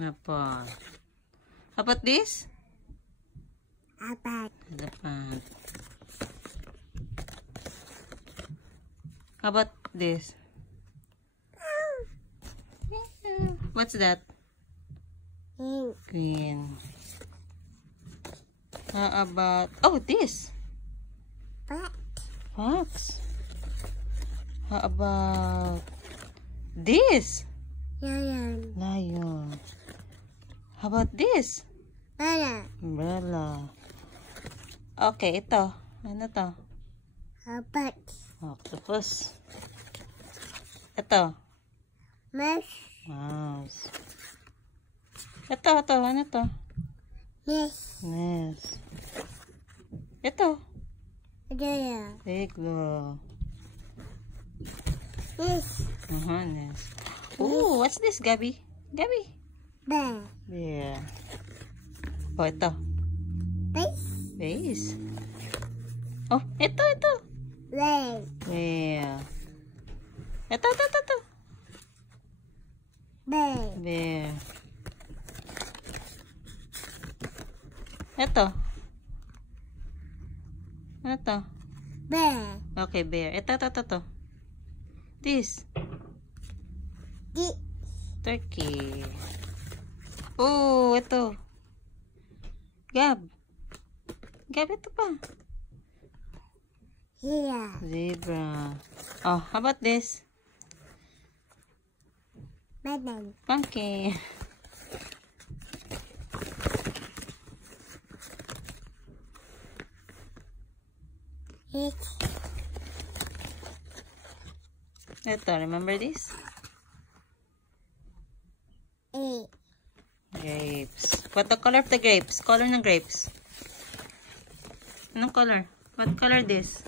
Apple. How about this? Apple. Dapat. How about this? What's that? Green. How about... Oh, this. Fox. How about this? Lion. Lion. How about this? Bella. Umbrella. Okay, ito. Ano to? Rabbit. Octopus. Ito. Mouse. Mouse. Ito. Ano to? Yes. Nest. Ito. There. Igloo. Yes. Nest. Ooh, what's this, Gabby? Gabby. Bear. Yeah. Oh, ito. Base. Base. Oh, ito. Leg. Yeah. Ito. Bear. Bear. Ito. Ano to? Bear. Okay, bear. Ito. This. Di. Turkey. Oh, ito. Gab, ito pa. Here. Zebra. Oh, how about this? Banana. Pumpkin. It's Ito, remember this? a Grapes. What the color of the grapes? Color ng grapes. Anong color? What color this?